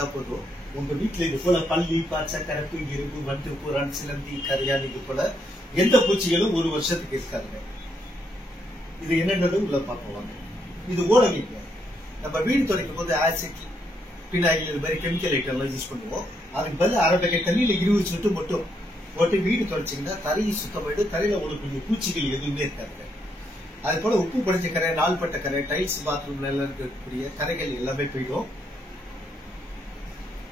இருந்தா போதும், உங்க வீட்டுல இது போல பள்ளி, பாச்சை, கரப்பு, இரும்பு, வண்டு, புறான், சிலந்தி, கரையான் இது போல எந்த பூச்சிகளும் ஒரு வருஷத்துக்கு இருக்காதுங்க. இது என்னன்றது உள்ள பார்க்கலாம். இது ஓடவிங்க. நம்ம வீடு துடைக்கும் போது ஆசிட், பினாயில் இது மாதிரி கெமிக்கல் ஐட்டம் எல்லாம் யூஸ் பண்ணுவோம். அதுக்கு பதில் அரை பேக்கெட் தண்ணியில 20 சொட்டு மட்டும் போட்டு வீடு துடைச்சிங்கன்னா தரையை சுத்தமாயிட்டு தரையில உங்களுக்கு பூச்சிகள் எதுவுமே இருக்காது. அது போல உப்பு படிச்ச கரை, நாள்பட்ட கரை, டைல்ஸ் பாத்ரூம்ல எல்லாம் இருக்கக்கூடிய கரைகள் எல்லாமே போயிடும்.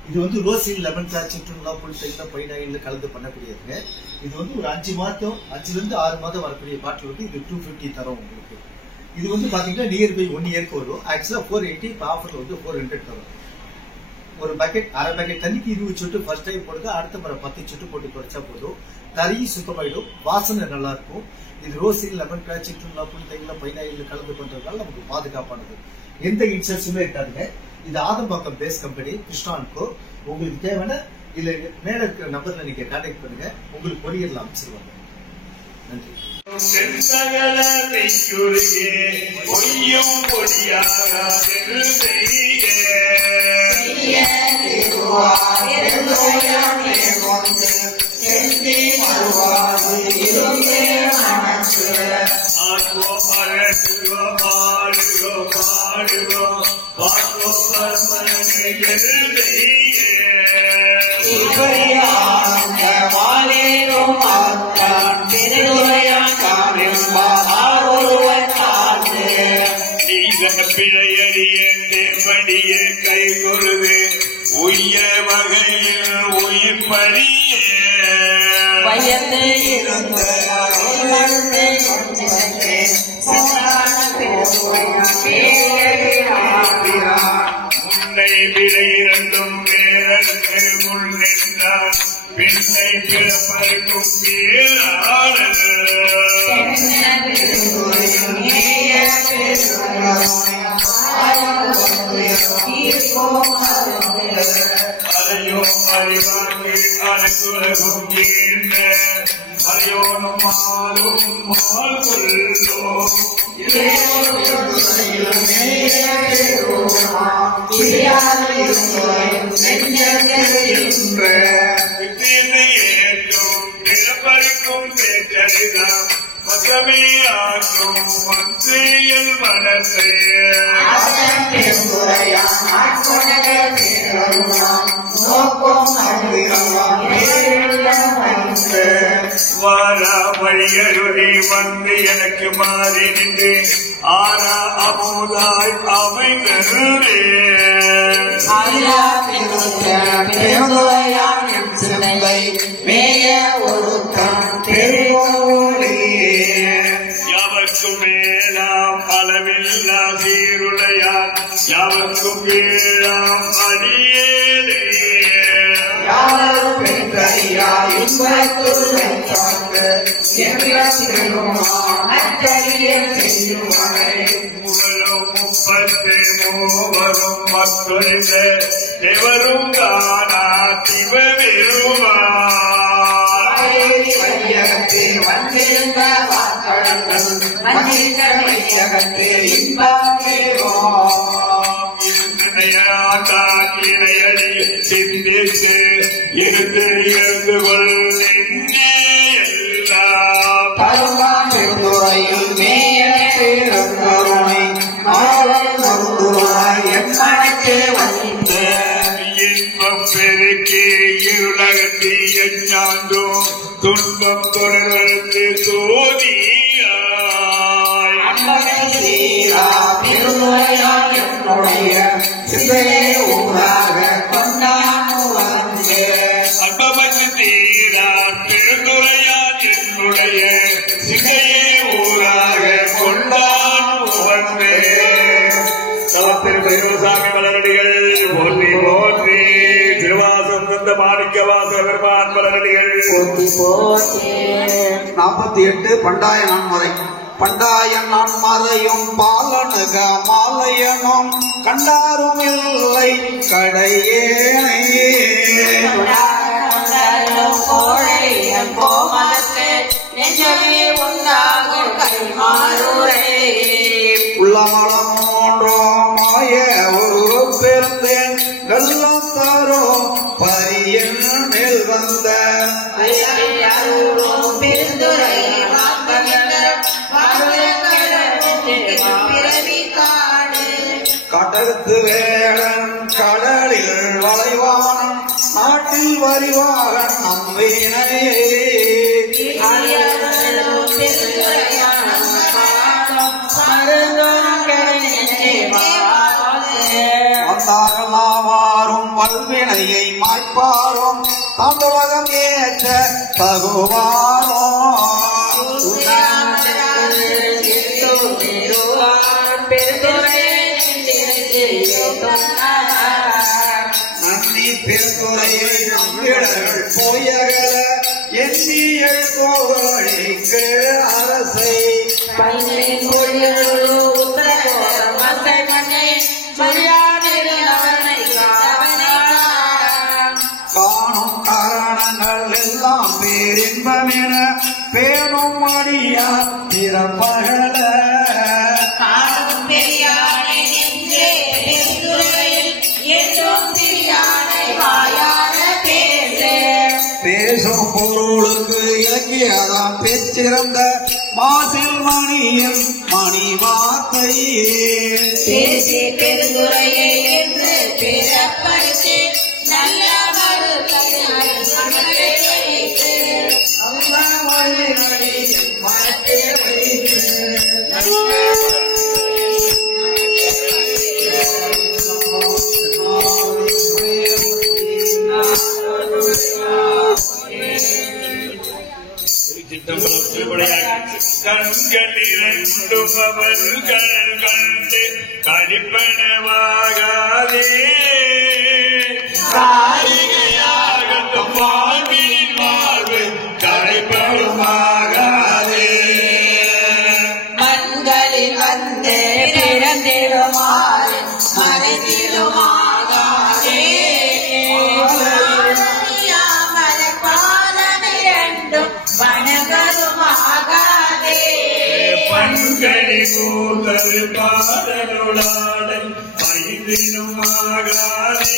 இது வந்து ரோசின், லெமன் கிராஸ், சிட்ருலா, புல்சைல, பைனாயில் கலந்து பண்ணக்கூடியதுங்க. இது வந்து ஒரு 5 மாதம் 5ல இருந்து 6 மாதம் வரக்கூடிய பாட்டில் வந்து இது 250 தரும் உங்களுக்கு. இது வந்து பாத்தீங்கன்னா நியர்பை 1 இயருக்கு வரும். ஆக்சுவலா 480, இப்ப ஆஃபர்ல வந்து 400 தரும். ஒரு பக்கெட், அரை பக்கெட் தண்ணிக்கு 20 சொட்டு ஃபர்ஸ்ட் டைம் போடுங்க. அடுத்த முறை 10 சொட்டு போட்டு குறைச்சா போதும். தரையை சுத்தமாயிடும், வாசனை நல்லா இருக்கும். இது ரோசின், லெமன் கிராஸ், சிட்ருலா, புல்சைல, பைனாயில் கலந்து பண்றதுனால நமக்கு பாதுகாப்பானது. எந்த இன்சென்ஸுமே இருக்காதுங்க. இது ஆதம்பாக்கம் பேஸ் கம்பெனி, கிருஷ்ணான்கோ. உங்களுக்கு தேவையான இல்ல மேல இருக்கிற நம்பர்ல நீங்க கான்டாக்ட் பண்ணுங்க, உங்களுக்கு கொரியர்ல அமைச்சிருவாங்க. நன்றி. கை கொள்வே உய்ய வகையில் உயிர் பறிய வயது இருந்த முன்னை விடை இரண்டும் வேறற்கு முன் நின்றார் பின்னை பிறப்பதற்கும் அதையோ அறிவாக்கு அனைத்துலகும் கீழ்ந்த அதையோனும் மாலும் மால் கொள்ளோ ஏற்றும் பிறப்பறிக்கும் பேச்சறிதாம் மதமே ஆற்றும் மந்தையில் மனத்தை வாரா வழியருளி வந்து எனக்கு மாறி நின்று ஆரா அமுதாய் அமைந்தே யாவர்க்கும் மேலாம் அளவில்லா சீருளையார் யாவர்க்கும் மேலாம் அடியேலே மூவரும் மக்களிட எவரும் காணா சிவபெருமா இணையடி சிந்தித்து இருந்து இருந்து கொள் இன்பம் பெருக்கி இருளகத்தி எஞ்சாண்டும் துன்பம் தொடர்ந்து அன்பமத்து தீரா பெருந்துரையான் என்னுடைய சிகையே ஊராக கொண்டான் உவந்தே சாமி மலரடிகள் போற்றி போற்றி திருவாசம் தந்த மாணிக்கவாச பெருமான் மலரடிகள் போற்றி போற்றி. 48 பண்டாய நான்மறை. பண்டாய நான்மறையும் பாலனுக மாலையனும் கண்டாரும் இல்லை கடையேனை உள்ளாளம் மாய ஒரு பெருந்தேன் வெள்ளத்த துறந்த கடகத்து வேளன் கடலில் வளைவானம் நாட்டில் வரிவாகன் நம்பினே வந்தாரும் வல்வினையை மாய்ப்பாரும் தமிழகம் ஏற்ற தகுவாரோ நந்தி பெருந்துறையை நம்பிடர்கள் போயகல எண்ணியல் கோவழிக்கு அரசை காணும் காரணங்கள் எல்லாம் பேரின்பமென பேணும் அடியார் திறப்பகல பேசும் பொருளுக்கு இலக்கியதாம் பெற்றிருந்த மாசில் மணியின் மணி வார்த்தை பேசி பெருந்துரையை என்று பிறப்படுத்தி நல்ல கண்கள் இரண்டும் அவர்கள் கண்டு கடிப்பனவாகாதே காரிகையாகட்டும் வாழ்வின் வாழ்வு கடைப்படுமாகாதே மண்களில் வந்து பிறந்திடுமாறு மறைந்திடுமாகாதே பாலமிரண்டும் வணங்கருமாகாதே பண்கடி கூந்தல் பாடலுடாடல் பைதினுமாகாதே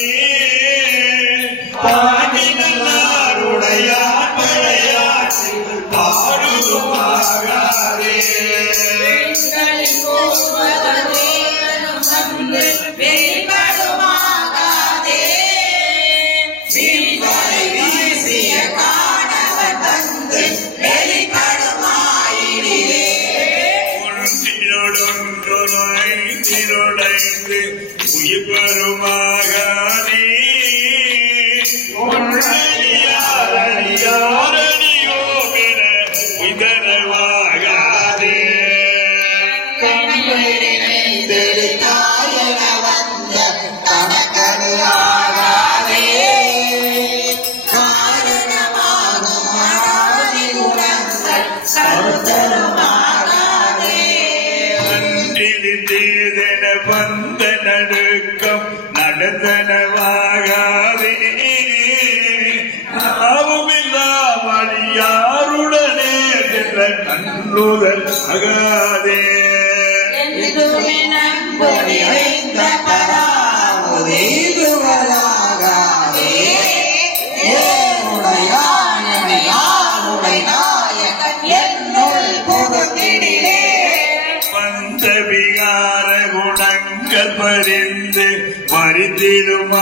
பாடினல்லாருடையார் படையாற்றி பாடுதுமாகாதே வெளிப்படுமாகாதே வீழ்வரை வீசிய காணவர் வந்து வெளிப்படுமாயினே ஒன்றினொன்றுடைந்து உயிர் பெறுமாகாதே ஒன்றியாரடியோ பெற உதரவாகாதே தேதன பந்த நடுக்கம் நடந்தனவாகாதே நாவுமில்லாமடியாருடனே என்ற கண்ணுதல் ஆகாதே பந்த விகார குணங்கள் பறிந்து மறித்திடுமாகாதே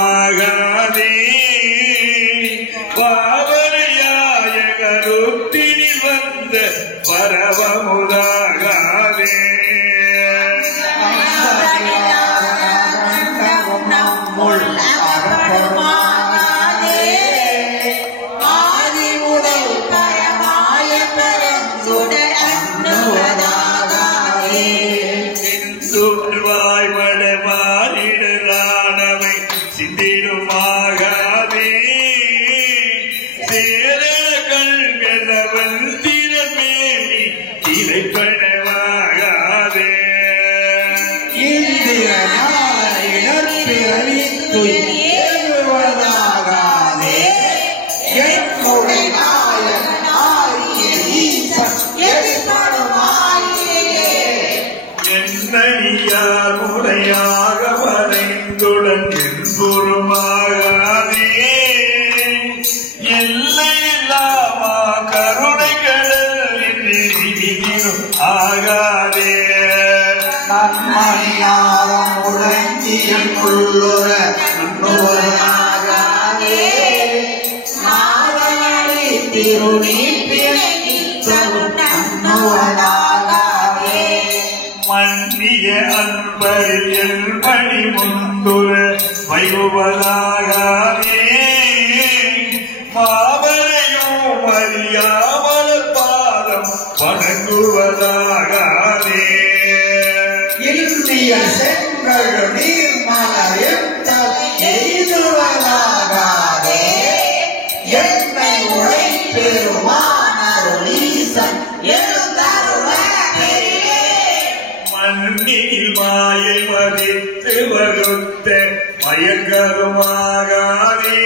பாவரையாய கருத்தினில் வந்த பரவமுதாகாதே வாய்மட மாறிடலானவை சிந்திடுமாகாதே சேரகள் வெள்ளவன் திறமேனி திரைப்படமாகாதே என்னடியார் முறையாக வரைந்துடன் என்புறமாகாதே எல்லா மணியாரம் முழங்கியன் உள்ளுர நண்ணுவனாகவே நாவலி திருநீப்பியும் நண்ணுவனாகவே மன்னிய அன்பரியல் பணி முந்துர வைகுவதாகவே மாமரையும் அறியாமல் பாதம் வணங்குவதாகவே இந்திய செங்கல் நீர்மலையத்தால் எய்துவதாகவே என்னை உழைப்பெருமானருளீசன் மண்ணில் மாயை மதித்து வருத்த மயக்கருமாகவே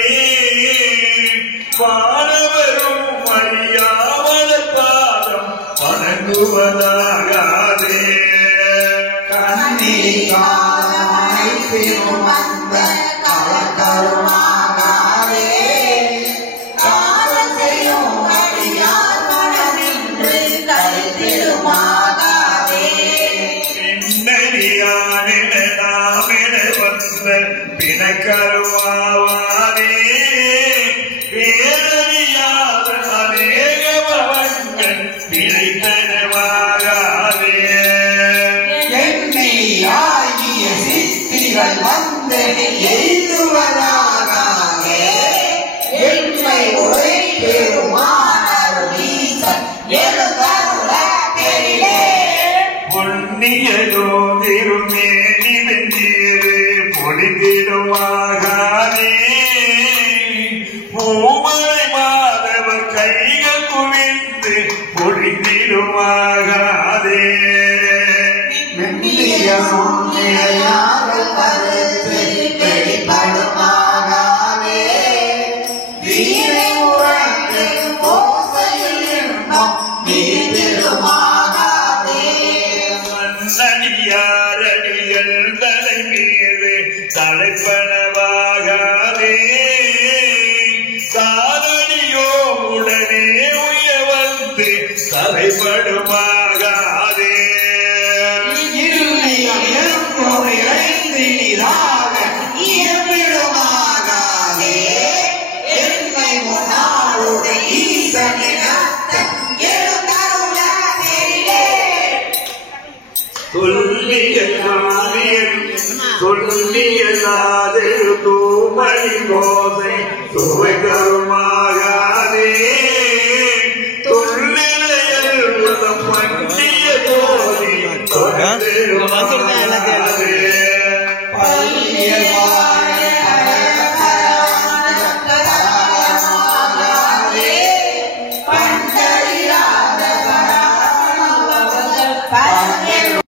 பாடவரும் அறியாமல் பாதம் வணங்குவதாகவே கண்ணீராய் திருமந்த கலக்கருமாகவே காதல் செய்யும் அடியார் மனமின்று கைத்திருமாகவே பின்னடியானிட நாமிட வந்த பிணக்கருவாவாரே பேரறியாத அநேக பவங்கள் பிழைத்தனவாகாதே ஆகிய சித்திகள் வந்து எய்துவதாகவே என்னை உழைப்பெருமானருளீசன் பொன்னிய ஜோதிருமேனி வெஞ்சீரு பொழிந்திடுவாகாதே பூமலை மாதவர் கைகள் குவிந்து பொழிந்திடுவாகாதே கருத்து வெளிப்படுமாகவே வீரை உறங்கு கோசையில் இன்பம் நீதிருமாகவே மன்னடியாரடியல் தலை மீது தலைப்பனவாகவே சாரடியோ உடனே உய வந்து தலைப்படுமாகாதே சொல்லிய தூமணி கோசை சுவை கரு